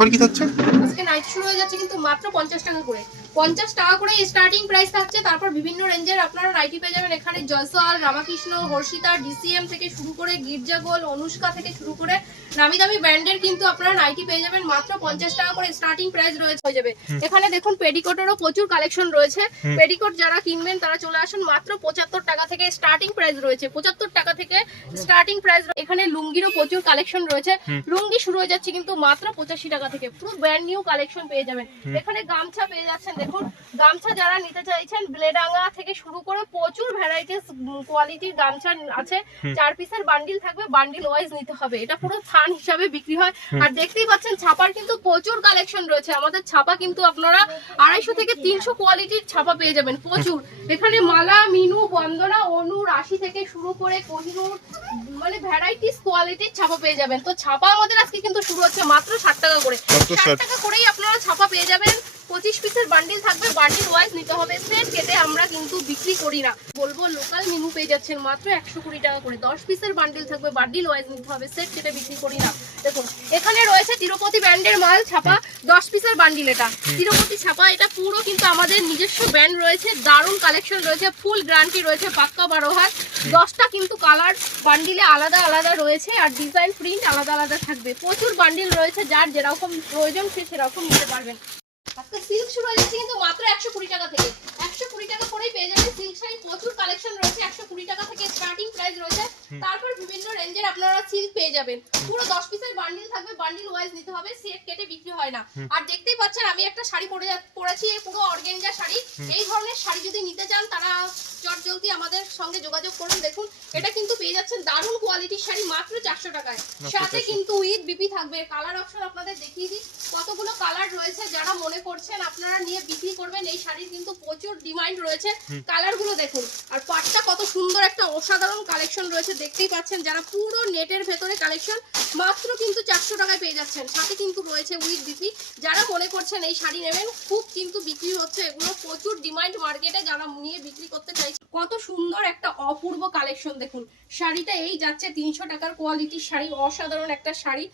Offer কি থাকছে? আজকে নাইট শুরু হয়ে যাচ্ছে কিন্তু মাত্র 50 টাকা করে। 50 টাকা করে স্টার্টিং প্রাইস থাকছে। তারপর বিভিন্ন রেঞ্জের আপনারা নাইটি পেয়ে যাবেন এখানে। জয়সওয়াল, রামাকৃষ্ণ, হর্ষিতা, ডিসিএম থেকে শুরু করে গির্জা গোল, অনুষ্কা থেকে শুরু করে নামি দামি ব্র্যান্ডের কিন্তু আপনারা নাইটি পেয়ে যাবেন মাত্র 50 টাকা করে স্টার্টিং প্রাইস রয়েছে হয়ে যাবে। এখানে দেখুন পেডিকোটেরও প্রচুর কালেকশন রয়েছে। পেডিকোট যারা কিনবেন তারা চলে আসুন, মাত্র 75 টাকা থেকে স্টার্টিং প্রাইস রয়েছে। 75 টাকা থেকে স্টার্টিং প্রাইস। এখানে লুঙ্গিরও প্রচুর কালেকশন রয়েছে। লুঙ্গি শুরু হয়ে যাচ্ছে কিন্তু মাত্র 85 টাকা থেকে। পুরো ব্র্যান্ড নিউ কালেকশন পেয়ে যাবেন। এখানে গামছা পেয়ে যাচ্ছেন। দেখুন গামছা যারা নিতে চাইছেন ব্লেডাঙ্গা থেকে শুরু করে প্রচুর ভ্যারাইটিস কোয়ালিটির গামছা আছে। 4 পিসের বান্ডিল থাকবে, বান্ডিল ওয়াইজ নিতে হবে। এটা পুরো থান হিসাবে বিক্রি হয়। আর দেখতেই পাচ্ছেন ছাপার কিন্তু প্রচুর কালেকশন রয়েছে। আমাদের ছাপা কিন্তু আপনারা 250 থেকে 300 কোয়ালিটির ছাপা পেয়ে যাবেন প্রচুর। এখানে মালা, মিনু, বন্দনা, অনু, রাশি থেকে শুরু করে কোহিনূর মানে ভ্যারাইটিস কোয়ালিটির ছাপা পেয়ে যাবেন। তো ছাপা আমাদের আজকে কিন্তু শুরু হচ্ছে মাত্র 60 টাকা করে। 60 টাকা করেই আপনারা ছাপা পেয়ে যাবেন। 25 পিসের বান্ডিল থাকবে, বান্ডিল ওয়াইজ নিতে হবে। সেট কেটে আমরা কিন্তু বিক্রি করি না। বলবো লোকাল নিমু পেয়ে যাচ্ছেন মাত্র 120 টাকা করে। 10 পিসের বান্ডিল থাকবে, বান্ডিল ওয়াইজ নিতে হবে। সেট কেটে বিক্রি করি না। দেখুন এখানে রয়েছে তিরুপতি ব্র্যান্ডের মাল ছাপা, 10 পিসের বান্ডিল। এটা তিরুপতি ছাপা, এটা পুরো কিন্তু আমাদের নিজস্ব ব্র্যান্ড রয়েছে। দারুণ কালেকশন রয়েছে, ফুল গ্যারান্টি রয়েছে, পাক্কা 12 হাত। 10টা কিন্তু কালার বান্ডিলে আলাদা আলাদা রয়েছে আর ডিজাইন প্রিন্ট আলাদা আলাদা থাকবে। প্রচুর বান্ডিল রয়েছে, যার যেরকম প্রয়োজন সে সেরকম নিতে পারবেন। আজকে সিল্ক শুরু হয়ে যাচ্ছে কিন্তু মাত্র 120 টাকা থেকে। 120 টাকা করেই পেয়ে যাবেন সিল্ক শাড়ি। প্রচুর কালেকশন রয়েছে। 120 টাকা থেকে স্টার্টিং প্রাইস রয়েছে। তারপর বিভিন্ন রেঞ্জের আপনারা সিল্ক পেয়ে যাবেন। পুরো 10 পিসের বান্ডিল থাকবে, বান্ডিল ওয়াইজ নিতে হবে। সেট কেটে বিক্রি হয় না। আর দেখতেই পাচ্ছেন আমি একটা শাড়ি পরেছি, পুরো অর্গানজা শাড়ি। এই ধরনের শাড়ি যদি নিতে চান তারা চটজলদি আমাদের সঙ্গে যোগাযোগ করুন। দেখুন এটা কিন্তু পেয়ে যাচ্ছেন দারুণ কোয়ালিটির শাড়ি মাত্র 400 টাকায়। সাথে কিন্তু উইথ বিপি থাকবে। কালার অপশন আপনাদের দেখিয়ে দিই কতগুলো কালার রয়েছে। যারা মনে করছেন আপনারা নিয়ে বিক্রি করবেন, এই শাড়ির কিন্তু প্রচুর ডিমান্ড রয়েছে। কালারগুলো দেখুন আর পাটটা কত সুন্দর একটা অসাধারণ কালেকশন রয়েছে। দেখতেই পাচ্ছেন যারা পুরো নেটের ভেতরে কালেকশন মাত্র কিন্তু 400 টাকায় পেয়ে যাচ্ছেন। সাথে কিন্তু রয়েছে উইথ বিপি। যারা মনে করছেন এই শাড়ি নেবেন, খুব কিন্তু বিক্রি হচ্ছে এগুলো, প্রচুর ডিমান্ড মার্কেটে। যারা নিয়ে বিক্রি করতে চাইছে, কত সুন্দর একটা অপূর্ব কালেকশন। দেখুন শাড়িটা এই যাচ্ছে 300 টাকার কোয়ালিটির শাড়ি, অসাধারণ একটা শাড়ি।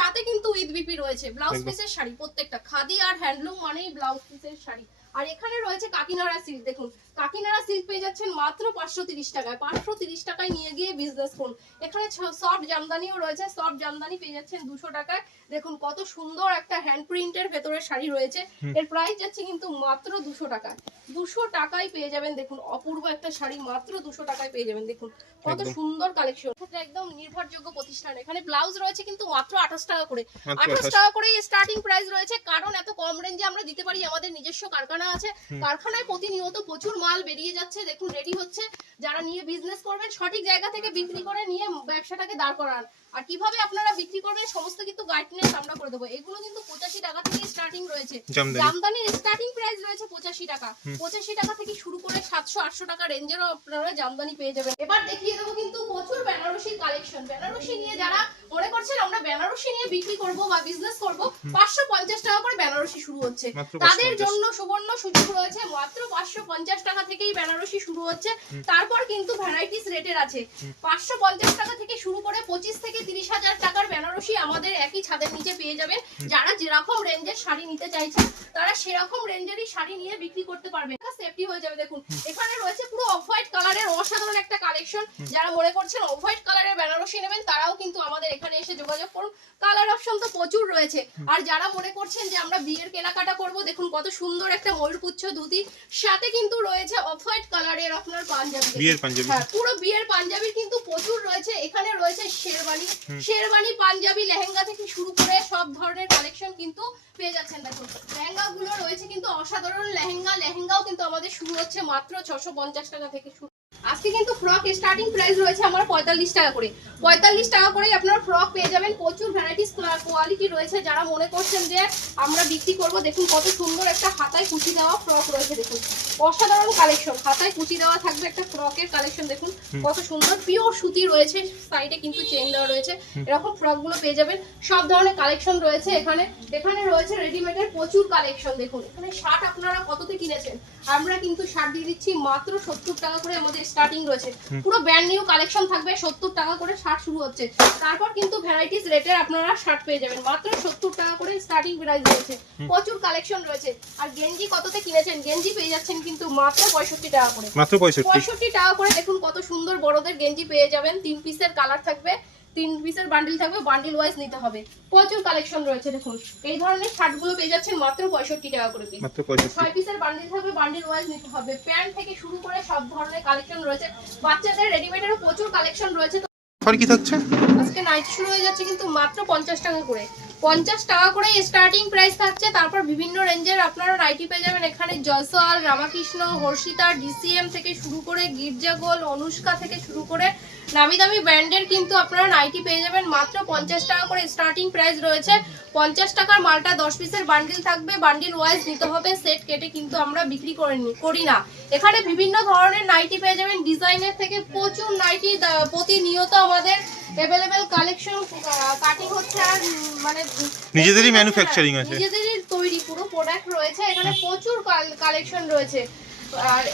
সাথে কিন্তু উইথ বিপি রয়েছে। ব্লাউজ পিসের শাড়ি প্রত্যেকটা খাদি আর হ্যান্ডলুম মানেই ব্লাউজ পিসের শাড়ি। আর এখানে রয়েছে কাকিনাড়া সিল্ক। দেখুন কাকিনাড়া সিল্ক পেয়ে যাচ্ছেন মাত্র 530 টাকায়। 530 টাকায় নিয়ে গিয়ে বিজনেস করুন। এখানে সফট জামদানিও রয়েছে। সফট জামদানি পেয়ে যাচ্ছেন 200 টাকায়। দেখুন কত সুন্দর একটা হ্যান্ড প্রিন্টের ভেতরে শাড়ি রয়েছে। এর প্রাইস যাচ্ছে কিন্তু মাত্র 200 টাকায়। 200 টাকায় পেয়ে যাবেন। দেখুন অপূর্ব একটা শাড়ি মাত্র 200 টাকায় পেয়ে যাবেন। দেখুন কত সুন্দর কালেকশন। একদম নির্ভরযোগ্য প্রতিষ্ঠান। এখানে ব্লাউজ রয়েছে কিন্তু মাত্র 28 টাকা করে। 28 টাকা করে স্টার্টিং প্রাইস রয়েছে। কারণ এত কম রেঞ্জে আমরা দিতে পারি, আমাদের নিজস্ব কারখানা আছে। কারখানায় প্রতিনিয়ত প্রচুর মাল বেরিয়ে যাচ্ছে। দেখুন রেডি হচ্ছে। যারা নিয়ে বিজনেস করবেন সঠিক জায়গা থেকে বিক্রি করে নিয়ে ব্যবসাটাকে দাঁড় করান। আর কিভাবে আপনারা বিক্রি করবেন সমস্ত কিন্তু গাইডলাইন আমরা করে দেবো। এগুলো কিন্তু 85 টাকা থেকে স্টার্টিং রয়েছে। জামদানির স্টার্টিং প্রাইস রয়েছে 85 টাকা। 85 টাকা থেকে শুরু করে 700-800 টাকা রেঞ্জেরও আপনারা জামদানি পেয়ে যাবেন। এবার দেখিয়ে দেবো কিন্তু প্রচুর বেনারসির কালেকশন। বেনারসি নিয়ে যারা মনে করছেন আমরা বেনারসি নিয়ে বিক্রি করব বা বিজনেস করব, 550 টাকা করে বেনারসি শুরু হচ্ছে। তাদের জন্য সুবর্ণ সুযোগ রয়েছে। মাত্র 550 টাকা থেকেই বেনারসি শুরু হচ্ছে। তারপর কিন্তু ভ্যারাইটিস রেটের আছে। 550 টাকা থেকে শুরু করে 25 থেকে 30 হাজার টাকার বেনারসি আমাদের একই ছাদের নিচে পেয়ে যাবেন। যারা যেরকম রেঞ্জের শাড়ি নিতে চাইছেন তারা সেরকম রেঞ্জেরই শাড়ি নিয়ে বিক্রি করতে পারবেন। সেফটি হয়ে যাবে। দেখুন এখানে রয়েছে পুরো অফ হোয়াইট কালারের অসাধারণ একটা কালেকশন। যারা মনে করছেন অফ হোয়াইট কালারের বেনারসি নেবেন তারাও কিন্তু আমাদের এখানে এসে যোগাযোগ করুন। কালার অপশন তো প্রচুর রয়েছে। আর যারা মনে করছেন যে আমরা বিয়ের কেনাকাটা করব, দেখুন কত সুন্দর একটা ময়ূরপুচ্ছ ধুতি, সাথে কিন্তু রয়েছে অফ হোয়াইট কালারের আপনার পাঞ্জাবি। বিয়ের পাঞ্জাবি, হ্যাঁ পুরো বিয়ের পাঞ্জাবি কিন্তু প্রচুর রয়েছে। এখানে রয়েছে শেরওয়ানি, শেরওয়ানি পাঞ্জাবি, লেহেঙ্গা থেকে শুরু করে সব ধরনের কালেকশন কিন্তু পেয়ে যাচ্ছেন। দেখুন লেহেঙ্গা গুলো রয়েছে কিন্তু অসাধারণ লেহেঙ্গা। লেহেঙ্গাও কিন্তু আমাদের শুরু হচ্ছে মাত্র 650 টাকা থেকে শুরু। আজকে কিন্তু ফ্রক স্টার্টিং প্রাইস রয়েছে আমার 45 টাকা করে। 45 টাকা করেই আপনারা ফ্রক পেয়ে যাবেন। প্রচুর ভ্যারাইটিস কোয়ালিটি রয়েছে। যারা মনে করছেন যে আমরা বিক্রি করব, দেখুন কত সুন্দর একটা হাতায় কুচি দেওয়া ফ্রক রয়েছে। দেখুন অসাধারণ কালেকশন। হাতায় কুচি দেওয়া থাকবে একটা ফ্রকের কালেকশন। দেখুন কত সুন্দর পিওর সুতি রয়েছে। সাইডে কিন্তু চেন দেওয়া রয়েছে। এরকম ফ্রক গুলো পেয়ে যাবেন। সব ধরনের কালেকশন রয়েছে এখানে। এখানে রয়েছে রেডিমেডের প্রচুর কালেকশন। দেখুন এখানে শার্ট আপনারা কততে কিনেছেন, আমরা কিন্তু শার্ট দিয়ে দিচ্ছি মাত্র 70 টাকা করে। আমাদের স্টার্টিং রয়েছে, পুরো ব্র্যান্ড নিউ কালেকশন থাকবে। 70 টাকা করে শার্ট শুরু হচ্ছে, তারপর কিন্তু ভ্যারাইটিস রেটের আপনারা শার্ট পেয়ে যাবেন। মাত্র 70 টাকা করে স্টার্টিং প্রাইস রয়েছে, প্রচুর কালেকশন রয়েছে। আর গেঞ্জি কততে কিনেছেন? গেঞ্জি পেয়ে যাচ্ছেন কিন্তু মাত্র 65 টাকা করে, মাত্র 65 টাকা করে। দেখুন কত সুন্দর বড়দের গেঞ্জি পেয়ে যাবেন, 3 পিসের কালার থাকবে, 3 পিসের বান্ডিল থাকবে, বান্ডিল ওয়াইজ নিতে হবে। প্রচুর কালেকশন রয়েছে দেখুন, এই ধরনের শার্টগুলো পেয়ে যাচ্ছেন মাত্র 65 টাকা করে পিস, মাত্র 65। 6 পিসের বান্ডিল থাকবে, বান্ডিল ওয়াইজ নিতে হবে। প্যান্ট থেকে শুরু করে সব ধরনের কালেকশন রয়েছে, বাচ্চাদের রেডিমেডেরও প্রচুর কালেকশন রয়েছে। অফার কি থাকছে? আজকে নাইট শুরু হয়ে যাচ্ছে কিন্তু মাত্র 50 টাকা করে, 50 টাকা করে স্টার্টিং প্রাইস থাকছে। তারপর বিভিন্ন রেঞ্জের আপনারা নাইটি পেয়ে যাবেন এখানে। জয়সওয়াল, রামাকৃষ্ণ, হর্ষিতা, ডিসিএম থেকে শুরু করে গির্জা গোল্ড, অনুষ্কা থেকে শুরু করে নামি দামি ব্র্যান্ডের কিন্তু আপনারা নাইটি পেয়ে যাবেন মাত্র 50 টাকা করে স্টার্টিং প্রাইস রয়েছে। 50 টাকার মালটা 10 পিসের বান্ডিল থাকবে, বান্ডিল ওয়াইজ নিতে হবে, সেট কেটে কিন্তু আমরা বিক্রি করি না। এখানে বিভিন্ন ধরনের নাইটি পেয়ে যাবেন, ডিজাইনের থেকে প্রচুর নাইটি প্রতিনিয়ত আমাদের अवेलेबल কালেকশন কাটিং হচ্ছে। আর মানে নিজেদেরই ম্যানুফ্যাকচারিং আছে, নিজেদেরই তৈরি পুরো প্রোডাক্ট রয়েছে এখানে, প্রচুর কালেকশন রয়েছে। আর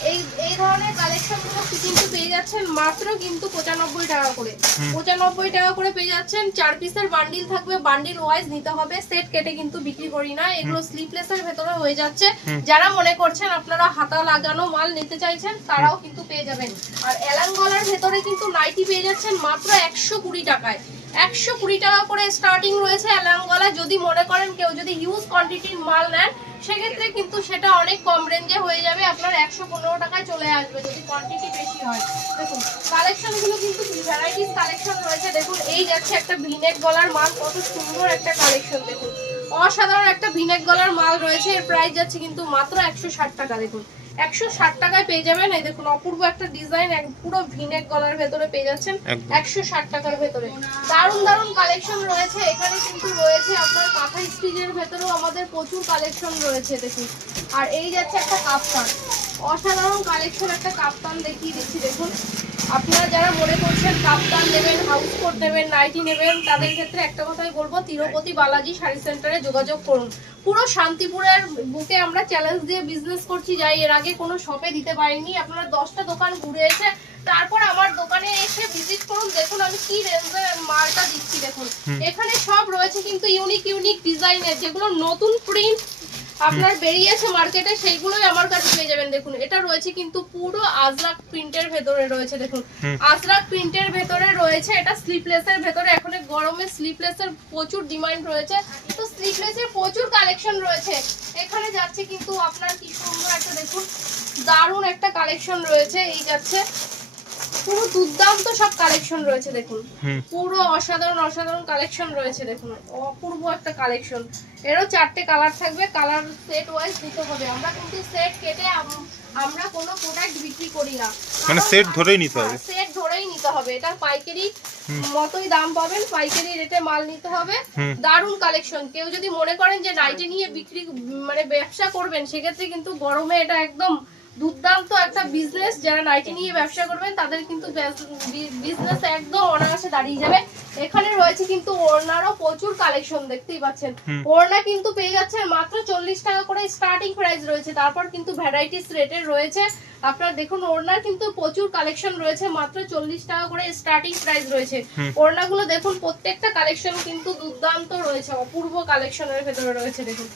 এই ধরনের কালেকশনগুলো কিন্তু পেয়ে যাচ্ছেন মাত্র কিন্তু 95 টাকা করে, 95 টাকা করে পেয়ে যাচ্ছেন। 4 পিসের বান্ডিল থাকবে, বান্ডিল ওয়াইজ নিতে হবে, সেট কেটে কিন্তু বিক্রি করি না। এগুলো স্লিপলেসের ভেতরে হয়ে যাচ্ছে। যারা মনে করছেন আপনারা হাতা লাগানো মাল নিতে চাইছেন তারাও কিন্তু পেয়ে যাবেন। আর এলান গলার ভেতরে কিন্তু নাইটি পেয়ে যাচ্ছেন মাত্র 120 টাকায়, 120 টাকা করে স্টার্টিং রয়েছে এলান গলা। যদি মনে করেন কেউ যদি হিউজ কোয়ান্টিটির মাল নেন সেক্ষেত্রে কিন্তু সেটা অনেক কম রেঞ্জে হয়ে যাবে, আপনার 115 টাকায় চলে আসবে যদি কোয়ান্টিটি বেশি হয়। দেখুন কালেকশনগুলো কিন্তু ভ্যারাইটিস কালেকশন রয়েছে। দেখুন এই যাচ্ছে একটা ভিনেক গলার মাল, কত সুন্দর একটা কালেকশন, দেখুন অসাধারণ একটা ভিনেক গলার মাল রয়েছে। এর প্রাইস যাচ্ছে কিন্তু মাত্র 160 টাকা। দেখুন 160 টাকায় পেয়ে যাবেন। এই দেখুন অপূর্ব একটা ডিজাইন, পুরো ভিনেক গলার ভেতরে পেয়ে যাচ্ছেন 160 টাকার ভেতরে। দারুণ দারুণ কালেকশন রয়েছে এখানে কিন্তু রয়েছে আপনার কাঁথা স্টিচের ভেতরেও আমাদের প্রচুর কালেকশন রয়েছে দেখুন। আর এই যাচ্ছে একটা কাপ্তান, অসাধারণ কালেকশন একটা কাপ্তান দেখিয়ে দিচ্ছি। দেখুন আপনারা যারা মনে করছেন কাপ্তান নেবেন, হাউস কোট নেবেন, নাইটি নেবেন, তাদের ক্ষেত্রে একটা কথাই বলবো, তিরুপতি বালাজি শাড়ি সেন্টারে যোগাযোগ করুন। পুরো শান্তিপুরের বুকে আমরা চ্যালেঞ্জ দিয়ে বিজনেস করছি, যাই এর আগে কোনো শপে দিতে পারিনি। আপনারা 10টা দোকান ঘুরে এসে তারপর আমার দোকানে এসে ভিজিট করুন, দেখুন আমি কি রেঞ্জে মালটা দিচ্ছি। দেখুন এখানে সব রয়েছে কিন্তু ইউনিক ইউনিক ডিজাইনের, যেগুলো নতুন প্রিন্ট আপনার বেরিয়েছে মার্কেটে সেইগুলোই আমার কাছে পেয়ে যাবেন। দেখুন এটা রয়েছে কিন্তু পুরো আজরাক প্রিন্টের ভেতরে রয়েছে। দেখুন আজরাক প্রিন্টের ভেতরে রয়েছে, এটা স্লিপলেসের ভেতরে। এখন গরমে স্লিপলেসের প্রচুর ডিমান্ড রয়েছে, তো স্লিপলেসের প্রচুর কালেকশন রয়েছে। এখানে যাচ্ছে কিন্তু আপনার কি সুন্দর একটা, দেখুন দারুণ একটা কালেকশন রয়েছে। এই যাচ্ছে পুরো দুর্দান্ত সব কালেকশন রয়েছে। দেখুন পুরো অসাধারণ অসাধারণ কালেকশন রয়েছে। দেখুন অপূর্ব একটা কালেকশন, এরও 4টে কালার থাকবে, কালার সেট ওয়াইজ দিতে হবে। আমরা কিন্তু সেট কেটে আমরা কোনো প্রোডাক্ট বিক্রি করি না, মানে সেট ধরেই নিতে হবে, সেট ধরেই নিতে হবে। এটা পাইকারি মতোই দাম পাবেন, পাইকারি রেটে মাল নিতে হবে। দারুণ কালেকশন। কেউ যদি মনে করেন যে নাইটি নিয়ে বিক্রি মানে ব্যবসা করবেন, সেক্ষেত্রে কিন্তু গরমে এটা একদম দুর্দান্ত একটা বিজনেস। যারা নাইটি নিয়ে ব্যবসা করবেন তাদের কিন্তু বিজনেস একদম অনায়াসে দাঁড়িয়ে যাবে। এখানে রয়েছে কিন্তু ওড়নারও প্রচুর কালেকশন, দেখতেই পাচ্ছেন। ওড়না কিন্তু পেয়ে যাচ্ছেন মাত্র 40 টাকা করে স্টার্টিং প্রাইস রয়েছে, তারপর কিন্তু ভ্যারাইটিস রেটের রয়েছে। আপনারা দেখুন ওড়নার কিন্তু প্রচুর কালেকশন রয়েছে, মাত্র 40 টাকা করে স্টার্টিং প্রাইস রয়েছে। ওড়নাগুলো দেখুন প্রত্যেকটা কালেকশন কিন্তু দুর্দান্ত রয়েছে, অপূর্ব কালেকশনের ভেতরে রয়েছে। দেখুন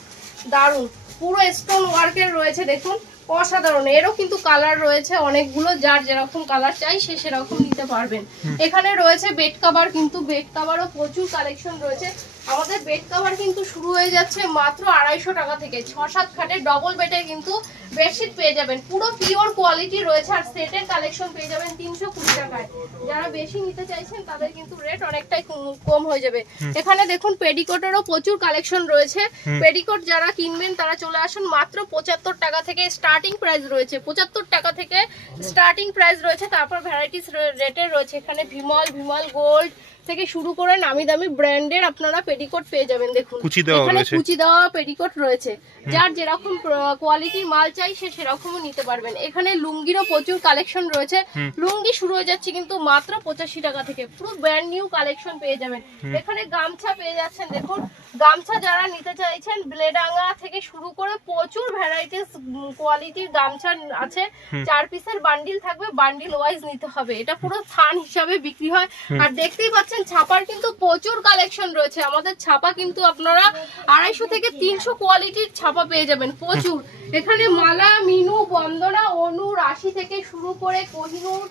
দারুণ পুরো স্টোন ওয়ার্কের রয়েছে, দেখুন অসাধারণ। এরও কিন্তু কালার রয়েছে অনেকগুলো, যার যেরকম কালার চাই সে সেরকম নিতে পারবেন। এখানে রয়েছে বেড কভার, কিন্তু বেড কভারও প্রচুর কালেকশন রয়েছে। আমাদের বেড কভার কিন্তু শুরু হয়ে যাচ্ছে মাত্র 250 টাকা থেকে। 6-7 খাটের ডবল বেডে কিন্তু বেডশিট পেয়ে যাবেন, পুরো পিওর কোয়ালিটি রয়েছে। আর সেটের কালেকশন পেয়ে যাবেন 320 টাকায়। যারা বেশি নিতে চাইছেন তাদের কিন্তু রেট অনেকটাই কম হয়ে যাবে। এখানে দেখুন পেডিকোটেরও প্রচুর কালেকশন রয়েছে। পেডিকোট যারা কিনবেন তারা চলে আসুন, মাত্র 75 টাকা থেকে স্টার্টিং প্রাইস রয়েছে, 75 টাকা থেকে স্টার্টিং প্রাইস রয়েছে। তারপর ভ্যারাইটিস রেটের রয়েছে এখানে, ভিমল, ভিমল গোল্ড, থেকে শুরু করে নামি দামি ব্র্যান্ডের আপনারা পেটিকোট পেয়ে যাবেন। দেখুন কুচি দেওয়া এখানে রয়েছে। কুচি দেওয়া পেটিকোট রয়েছে, যার যেরকম কোয়ালিটির মাল চাই সে সেরকমও নিতে পারবেন। এখানে লুঙ্গিরও প্রচুর কালেকশন রয়েছে। লুঙ্গি শুরু হয়ে যাচ্ছে কিন্তু মাত্র 85 টাকা থেকে, পুরো ব্র্যান্ড নিউ কালেকশন পেয়ে যাবেন। এখানে গামছা পেয়ে যাচ্ছেন, দেখুন গামছা যারা নিতে চাইছেন ব্লেডাঙ্গা থেকে শুরু করে প্রচুর ভ্যারাইটিস কোয়ালিটির গামছা আছে। 4 পিসের বান্ডিল থাকবে, বান্ডিল ওয়াইজ নিতে হবে। এটা পুরো থান হিসাবে বিক্রি হয়। আর দেখতেই পাচ্ছেন ছাপার কিন্তু প্রচুর কালেকশন রয়েছে। আমাদের ছাপা কিন্তু আপনারা 250 থেকে 300 কোয়ালিটির ছাপা পেয়ে যাবেন, প্রচুর। এখানে মালা, মিনু, বন্দনা, অনু, রাশি থেকে শুরু করে কোহিনূর,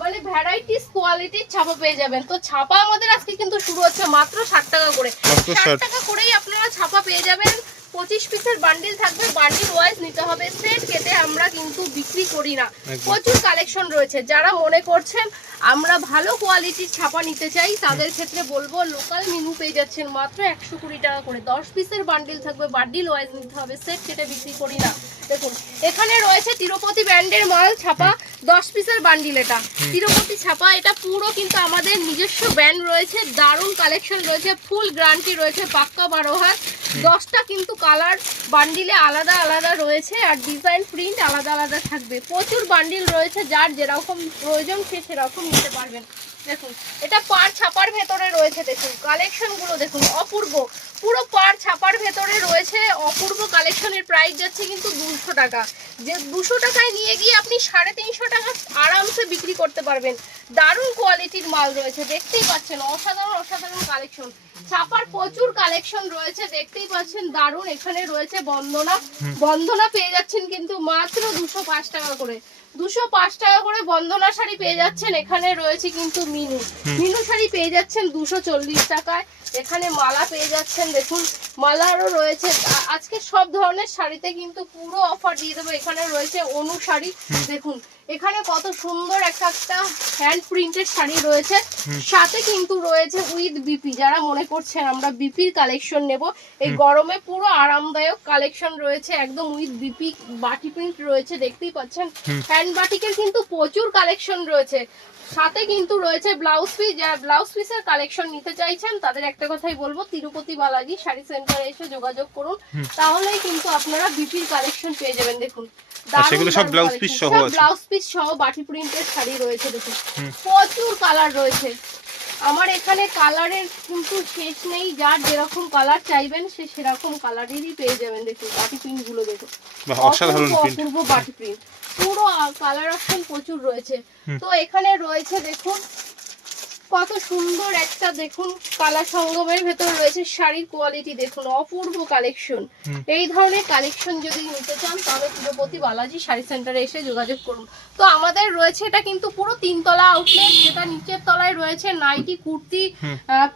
মানে ভ্যারাইটিস কোয়ালিটির ছাপা পেয়ে যাবেন। তো ছাপা আমাদের আজকে কিন্তু শুরু হচ্ছে মাত্র 60 টাকা করে। 60 টাকা করেই আপনারা ছাপা পেয়ে যাবেন। 25 পিসের বান্ডিল থাকবে, বান্ডিল ওয়াইজ নিতে হবে। সেট কেটে আমরা কিন্তু বিক্রি করি না। প্রচুর কালেকশন রয়েছে। যারা মনে করছেন আমরা ভালো কোয়ালিটির ছাপা নিতে চাই তাদের ক্ষেত্রে বলবো লোকাল মিনু পেয়ে যাচ্ছেন মাত্র 120 টাকা করে। 10 পিসের বান্ডিল থাকবে, বান্ডিল ওয়াইজ নিতে হবে, সেট কেটে বিক্রি করি না। দেখুন এখানে রয়েছে তিরুপতি ব্র্যান্ডের মাল, ছাপা 10 পিসের বান্ডিল। এটা তিরুপতি ছাপা, এটা পুরো কিন্তু আমাদের নিজস্ব ব্র্যান্ড রয়েছে। দারুণ কালেকশন রয়েছে, ফুল গ্যারান্টি রয়েছে, পাক্কা 12 হাত। 10টা কিন্তু কালার বান্ডিলে আলাদা আলাদা রয়েছে, আর ডিজাইন প্রিন্ট আলাদা আলাদা থাকবে। প্রচুর বান্ডিল রয়েছে, যার যেরকম প্রয়োজন সে সেরকম নিতে পারবেন। দেখুন এটা পার ছাপার ভেতরে রয়েছে, দেখুন কালেকশন গুলো দেখুন অপূর্ব, পুরো পার ছাপার ভেতরে রয়েছে অপূর্ব কালেকশনের। প্রাইস যাচ্ছে কিন্তু 200 টাকা। যে 200 টাকায় নিয়ে গিয়ে আপনি 350 টাকা আরামসে বিক্রি করতে পারবেন। দারুণ কোয়ালিটির মাল রয়েছে, দেখতেই পাচ্ছেন অসাধারণ অসাধারণ কালেকশন। ছাপার প্রচুর কালেকশন রয়েছে, দেখতেই পাচ্ছেন দারুণ। এখানে রয়েছে বন্দনা, বন্দনা পেয়ে যাচ্ছেন কিন্তু মাত্র 205 টাকা করে। 205 টাকা করে বন্দনা শাড়ি পেয়ে যাচ্ছেন। এখানে রয়েছে কিন্তু মিনু, মিনু শাড়ি পেয়ে যাচ্ছেন 240 টাকায়। এখানে মালা পেয়ে যাচ্ছেন, দেখুন মালারও রয়েছে। আজকে সব ধরনের শাড়িতে কিন্তু পুরো অফার দিয়ে দেবো। এখানে রয়েছে অনু শাড়ি, দেখুন এখানে কত সুন্দর একটা হ্যান্ড প্রিন্টেড শাড়ি রয়েছে। সাথে কিন্তু রয়েছে উইথ বিপি। যারা মনে করছেন আমরা বিপির কালেকশন নেব, এই গরমে পুরো আরামদায়ক কালেকশন রয়েছে, একদম উইথ বিপি বাটি প্রিন্ট রয়েছে, দেখতেই পাচ্ছেন। হ্যান্ড বাটিকের কিন্তু প্রচুর কালেকশন রয়েছে। সাথে কিন্তু রয়েছে ব্লাউজ পিস। যারা ব্লাউজ পিসের কালেকশন নিতে চাইছেন তাদের একটা কথাই বলবো, তিরুপতি বালাজি শাড়ি সেন্টারে এসে যোগাযোগ করুন, তাহলেই কিন্তু আপনারা বিপির কালেকশন পেয়ে যাবেন। দেখুন সেগুলো সব ব্লাউজ পিস সহ আছে, ব্লাউজ পিস সহ বাটি প্রিন্টের শাড়ি রয়েছে। দেখুন প্রচুর কালার রয়েছে। আমার এখানে কালারের কিন্তু শেষ নেই, যার যেরকম কালার চাইবেন সে সেরকম কালারেরই পেয়ে যাবেন। দেখুন বাটি প্রিন্ট গুলো দেখুন, অসাধারণ প্রিন্ট, অপূর্ব বাটি প্রিন্ট, পুরো কালার অপশন প্রচুর রয়েছে। তো এখানে রয়েছে দেখুন কত সুন্দর একটা, দেখুন কালার সঙ্গমের ভেতর রয়েছে শাড়ির কোয়ালিটি, দেখুন অপূর্ব কালেকশন। এই ধরনের কালেকশন যদি নিতে চান তাহলে তিরুপতি বালাজি শাড়ি সেন্টারে এসে যোগাযোগ করুন। তো আমাদের রয়েছে এটা কিন্তু পুরো 3 তলা আউটলেট, যেটা নিচের তলায় রয়েছে নাইটি, কুর্তি,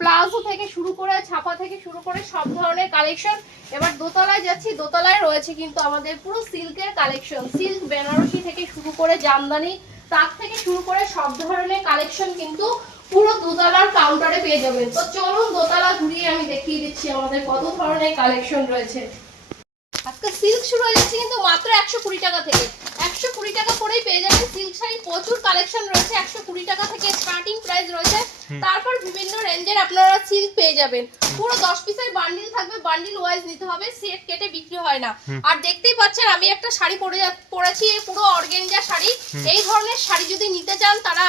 প্লাজো থেকে শুরু করে ছাপা থেকে শুরু করে সব ধরনের কালেকশন। এবার দোতলায় যাচ্ছি, দোতলায় রয়েছে কিন্তু আমাদের পুরো সিল্কের কালেকশন, সিল্ক বেনারসি থেকে শুরু করে জামদানি, তার থেকে শুরু করে সব ধরনের কালেকশন কিন্তু পুরো দোতলার কাউন্টারে পেয়ে যাবেন। তো চলুন দোতলা ঘুরিয়ে আমি দেখিয়ে দিচ্ছি আমাদের কত ধরনের কালেকশন রয়েছে। আজকে সিল্ক শুরু হয়ে যাচ্ছে কিন্তু মাত্র 120 টাকা থেকে। 120 টাকা করেই পেয়ে যাবেন সিল্ক শাড়ি, প্রচুর কালেকশন রয়েছে। 120 টাকা থেকে স্টার্টিং প্রাইস রয়েছে, তারপর বিভিন্ন রেঞ্জের আপনারা সিল্ক পেয়ে যাবেন। পুরো 10 পিসের বান্ডিল থাকবে, বান্ডিল ওয়াইজ নিতে হবে, সেট কেটে বিক্রি হয় না। আর দেখতেই পাচ্ছেন আমি একটা শাড়ি পরেছি, পুরো অর্গানজা শাড়ি। এই ধরনের শাড়ি যদি নিতে চান তারা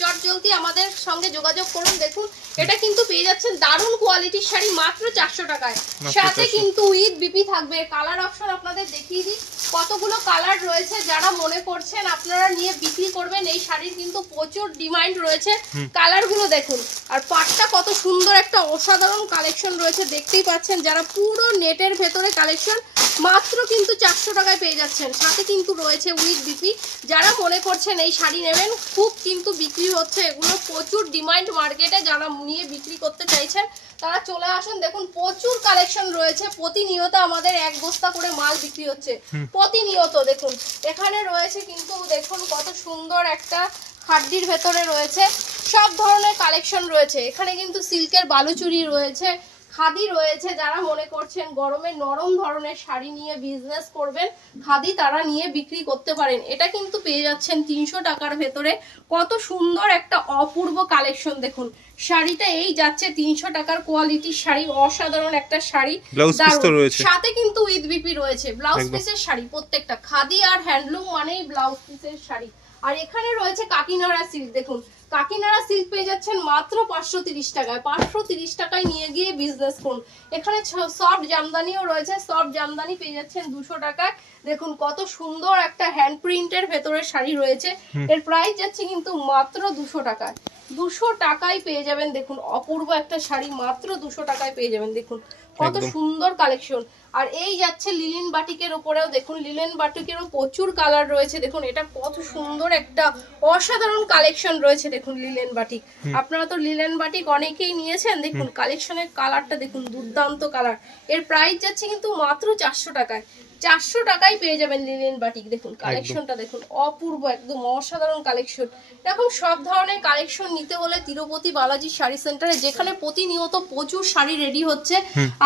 চট জলদি আমাদের সঙ্গে যোগাযোগ করুন। দেখুন এটা কিন্তু পেয়ে যাচ্ছেন দারুণ কোয়ালিটির শাড়ি মাত্র 400 টাকায়। সাথে কিন্তু উইথ বিপি থাকবে। কালার অপশন আপনাদের দেখিয়ে দিই, কতগুলো কালার রয়েছে। যারা মনে করছেন আপনারা নিয়ে বিক্রি করবেন, এই শাড়ির কিন্তু প্রচুর ডিমান্ড রয়েছে। কালারগুলো দেখুন, আর পাটটা কত সুন্দর একটা অসাধারণ কালেকশন রয়েছে, দেখতেই পাচ্ছেন। যারা পুরো নেটের ভেতরে কালেকশন মাত্র কিন্তু 400 টাকায় পেয়ে যাচ্ছেন। সাথে কিন্তু রয়েছে উইথ বিপি। যারা মনে করছেন এই শাড়ি নেবেন, খুব কিন্তু বিক্রি হচ্ছে, এগুলো প্রচুর ডিমান্ড মার্কেটে। যারা নিয়ে বিক্রি করতে চাইছেন তারা চলে আসুন। দেখুন প্রচুর কালেকশন রয়েছে, প্রতিনিয়ত আমাদের 1 বস্তা করে মাল বিক্রি হচ্ছে প্রতিনিয়ত। দেখুন এখানে রয়েছে কিন্তু, দেখুন কত সুন্দর একটা খাড্ডির ভেতরে রয়েছে, সব ধরনের কালেকশন রয়েছে। এখানে কিন্তু সিল্কের বালুচুরি রয়েছে, খাদি রয়েছে, যারা মনে করছেন গরমে নরম ধরনের শাড়ি নিয়ে বিজনেস করবেন, খাদি তারা নিয়ে বিক্রি করতে পারেন। এটা কিন্তু পেয়ে যাচ্ছেন 300 টাকার ভেতরে। কত সুন্দর একটা অপূর্ব কালেকশন দেখুন। শাড়িটা এই যাচ্ছে 300 টাকার, কোয়ালিটির শাড়ি, অসাধারণ একটা শাড়ি। ব্লাউজ পিস তো রয়েছে, সাথে কিন্তু উইথ বিপি রয়েছে। ব্লাউজ একদম। পিসের শাড়ি প্রত্যেকটা খাদি আর হ্যান্ডলুম মানেই ব্লাউজ পিসের শাড়ি। আর এখানে রয়েছে কাকিনাড়া সিল্ক। দেখুন কাকিনাড়া সিল্ক পেয়ে যাচ্ছেন মাত্র 530 টাকায়। 530 টাকায় নিয়ে গিয়ে বিজনেস করুন। এখানে সফট জামদানিও রয়েছে, সফট জামদানি পেয়ে যাচ্ছেন 200 টাকায়। দেখুন কত সুন্দর একটা হ্যান্ড প্রিন্টের ভেতরে শাড়ি রয়েছে। এর প্রাইস যাচ্ছে কিন্তু মাত্র 200 টাকায়। 200 টাকায় পেয়ে যাবেন। দেখুন অপূর্ব একটা শাড়ি মাত্র 200 টাকায় পেয়ে যাবেন। দেখুন কত একদম। সুন্দর কালেকশন। আর এই যাচ্ছে লিলেন বাটিকের উপরেও, দেখুন লিলেন বাটিকেরও প্রচুর কালার রয়েছে। দেখুন এটা কত সুন্দর একটা অসাধারণ কালেকশন রয়েছে। দেখুন লিলেন বাটিক, আপনারা তো লিলেন বাটিক অনেকেই নিয়েছেন। দেখুন কালেকশনের কালারটা দেখুন, দুর্দান্ত কালার। এর প্রাইস যাচ্ছে কিন্তু মাত্র 400 টাকায়। 400 টাকায় পেয়ে যাবেন লিলেন বাটিক। দেখুন কালেকশনটা দেখুন, অপূর্ব একদম অসাধারণ কালেকশন। এরকম সব ধরনের কালেকশন নিতে হলে তিরুপতি বালাজি শাড়ি সেন্টারে, যেখানে প্রতিনিয়ত প্রচুর শাড়ি রেডি হচ্ছে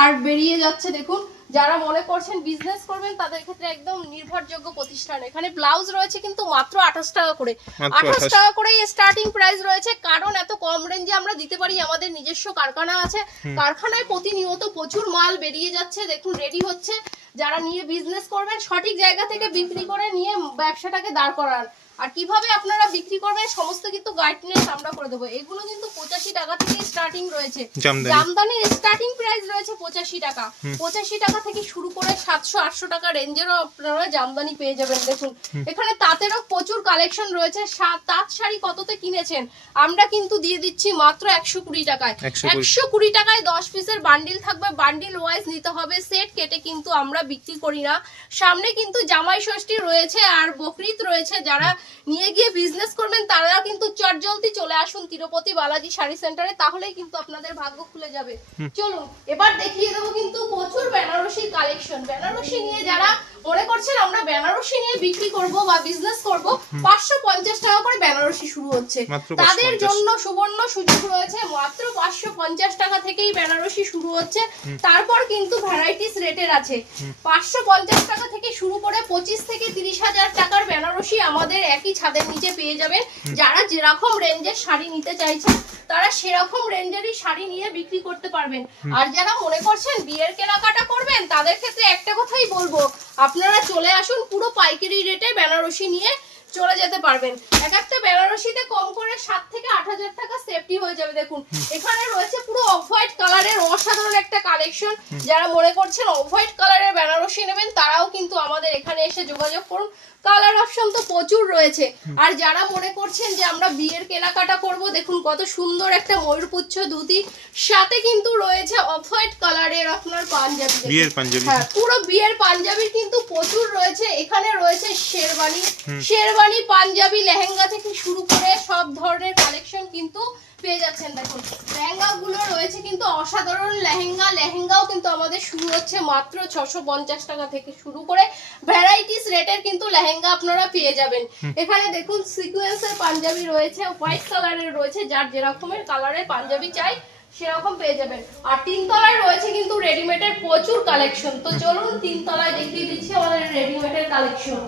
আর বেরিয়ে যাচ্ছে। দেখুন যারা মনে করছেন বিজনেস করবেন তাদের ক্ষেত্রে একদম নির্ভরযোগ্য প্রতিষ্ঠান। এখানে ব্লাউজ রয়েছে কিন্তু মাত্র 28 টাকা করে। 28 টাকা করে স্টার্টিং প্রাইস রয়েছে, কারণ এত কম রেঞ্জে আমরা দিতে পারি। আমাদের নিজস্ব কারখানা আছে, কারখানায় প্রতিনিয়ত প্রচুর মাল বেরিয়ে যাচ্ছে। দেখুন রেডি হচ্ছে। যারা নিয়ে বিজনেস করবেন সঠিক জায়গা থেকে বিক্রি করে নিয়ে ব্যবসাটাকে দাঁড় করান। আর কিভাবে আপনারা বিক্রি করবেন সমস্ত কিন্তু গাইডলাইন্স আমরা করে দেবো। এগুলো কিন্তু 85 টাকা থেকে স্টার্টিং রয়েছে। জামদানির স্টার্টিং প্রাইস রয়েছে 85 টাকা। 85 টাকা থেকে শুরু করে 700-800 টাকা রেঞ্জেরও আপনারা জামদানি পেয়ে যাবেন। দেখুন এখানে তাঁতেরও প্রচুর কালেকশন রয়েছে। তাঁত শাড়ি কততে কিনেছেন? আমরা কিন্তু দিয়ে দিচ্ছি মাত্র 120 টাকায়। 120 টাকায় 10 পিসের বান্ডিল থাকবে, বান্ডিল ওয়াইজ নিতে হবে। সেট কেটে কিন্তু আমরা বিক্রি করি না। সামনে কিন্তু জামাই ষষ্ঠী রয়েছে আর বকরিদ রয়েছে। যারা নিয়ে গিয়ে বিজনেস করবেন তারা কিন্তু চটজলদি চলে আসুন তিরুপতি বালাজি শাড়ি সেন্টারে, তাহলেই কিন্তু আপনাদের ভাগ্য খুলে যাবে। চলুন এবার দেখিয়ে দেবো কিন্তু প্রচুর বেনারসি কালেকশন। বেনারসি নিয়ে যারা মনে করছেন আমরা বেনারসি নিয়ে বিক্রি করব বা বিজনেস করব, 550 টাকা করে বেনারসি শুরু হচ্ছে। তাদের জন্য সুবর্ণ সুযোগ রয়েছে। মাত্র 550 টাকা থেকেই বেনারসি শুরু হচ্ছে। তারপর কিন্তু ভ্যারাইটিস রেটের আছে। 550 টাকা থেকে শুরু করে 25 থেকে 30 হাজার টাকার বেনারসি আমাদের একই ছাদের নিচে পেয়ে যাবেন। যারা যেরকম রেঞ্জের শাড়ি নিতে চাইছেন তারা সেরকম রেঞ্জেরই শাড়ি নিয়ে বিক্রি করতে পারবেন। আর যারা মনে করছেন বিয়ের কেনাকাটা করবেন তাদের ক্ষেত্রে একটা কথাই বলবো, আপনারা চলে আসুন, পুরো পাইকারি রেটে বেনারসি নিয়ে চলে যেতে পারবেন। এক একটা বেনারসিতে কম করে 7 থেকে 8 হাজার টাকা সেফটি হয়ে যাবে। দেখুন এখানে রয়েছে পুরো অফ হোয়াইট কালারের অসাধারণ একটা কালেকশন। যারা মনে করছেন অফ হোয়াইট কালারের বেনারসি নেবেন তারাও কিন্তু আমাদের এখানে এসে যোগাযোগ করুন। কালার অপশন তো প্রচুর রয়েছে। আর যারা মনে করছেন যে আমরা বিয়ের কেনাকাটা করব, দেখুন কত সুন্দর একটা ময়ূরপুচ্ছ ধুতি, সাথে কিন্তু রয়েছে অফ হোয়াইট কালারের আপনার পাঞ্জাবি। বিয়ের পাঞ্জাবি, হ্যাঁ পুরো বিয়ের পাঞ্জাবির কিন্তু প্রচুর রয়েছে। এখানে রয়েছে শেরওয়ানি, শেরওয়ানি পাঞ্জাবি, লেহেঙ্গা থেকে শুরু করে সব ধরনের কালেকশন কিন্তু পেয়ে যাচ্ছেন। দেখুন লেহেঙ্গা গুলো রয়েছে কিন্তু অসাধারণ লেহেঙ্গা। লেহেঙ্গাও কিন্তু আমাদের শুরু হচ্ছে মাত্র 650 টাকা থেকে শুরু করে ভ্যারাইটিস রেটের কিন্তু লেহেঙ্গা আপনারা পেয়ে যাবেন। এখানে দেখুন সিকোয়েন্সের পাঞ্জাবি রয়েছে, হোয়াইট কালারের রয়েছে। যার যেরকমের কালারের পাঞ্জাবি চাই সেরকম পেয়ে যাবেন। আর 3 তলায় রয়েছে কিন্তু রেডিমেডের প্রচুর কালেকশন। তো চলুন 3 তলায় দেখিয়ে দিচ্ছি আমাদের রেডিমেডের কালেকশন।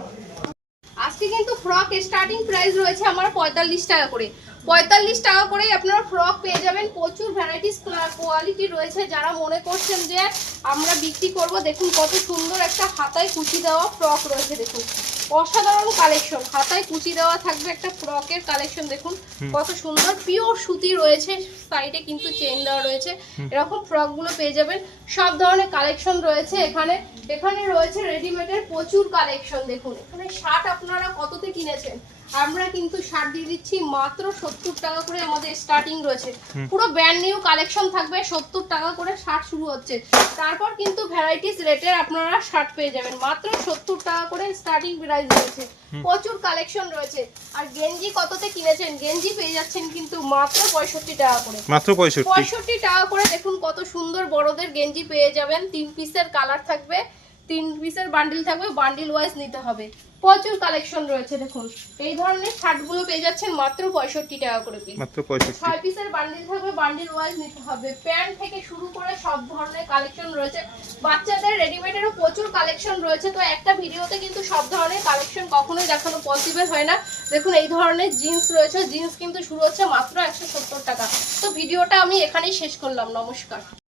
আজকে কিন্তু ফ্রক স্টার্টিং প্রাইস রয়েছে আমার 45 টাকা করে। 45 টাকা করে আপনারা ফ্রক পেয়ে যাবেন। প্রচুর ভ্যারাইটিস কোয়ালিটি রয়েছে। যারা মনে করছেন যে আমরা বিক্রি করব, দেখুন কত সুন্দর একটা হাতায় কুচি দেওয়া ফ্রক রয়েছে। দেখুন অসাধারণ কালেকশন, হাতায় কুচি দেওয়া থাকবে একটা ফ্রকের কালেকশন। দেখুন কত সুন্দর পিওর সুতি রয়েছে, সাইডে কিন্তু চেন দেওয়া রয়েছে। এরকম ফ্রক গুলো পেয়ে যাবেন। সব ধরনের কালেকশন রয়েছে এখানে। এখানে রয়েছে রেডিমেডের প্রচুর কালেকশন। দেখুন এখানে শার্ট আপনারা কততে কিনেছেন? আমরা কিন্তু শার্ট দিয়ে দিচ্ছি মাত্র 70 টাকা করে। আমাদের স্টার্টিং রয়েছে, পুরো ব্র্যান্ড নিউ কালেকশন থাকবে। 70 টাকা করে শার্ট শুরু হচ্ছে। তারপর কিন্তু ভ্যারাইটিস রেটের আপনারা শার্ট পেয়ে যাবেন। মাত্র 70 টাকা করে স্টার্টিং প্রাইস রয়েছে। প্রচুর কালেকশন রয়েছে। আর গেঞ্জি কততে কিনেছেন? গেঞ্জি পেয়ে যাচ্ছেন কিন্তু মাত্র 65 টাকা করে। মাত্র 65 টাকা করে। দেখুন কত সুন্দর বড়দের গেঞ্জি পেয়ে যাবেন। 3 পিসের কালার থাকবে, 3 পিসের বান্ডিল থাকবে, বান্ডিল ওয়াইজ নিতে হবে। প্রচুর কালেকশন রয়েছে। দেখুন এই ধরনের শার্টগুলো পেয়ে যাচ্ছেন মাত্র 65 টাকা করে পিস। মাত্র 65। 6 পিসের বান্ডিল থাকবে, বান্ডিল ওয়াইজ নিতে হবে। প্যান্ট থেকে শুরু করে সব ধরনের কালেকশন রয়েছে। বাচ্চাদের রেডিমেডেরও প্রচুর কালেকশন রয়েছে। তো একটা ভিডিওতে কিন্তু সব ধরনের কালেকশন কখনোই দেখানো পসিবল হয় না। দেখুন এই ধরনের জিন্স রয়েছে, জিন্স কিন্তু শুরু হচ্ছে মাত্র 170 টাকা। তো ভিডিওটা আমি এখানেই শেষ করলাম। নমস্কার।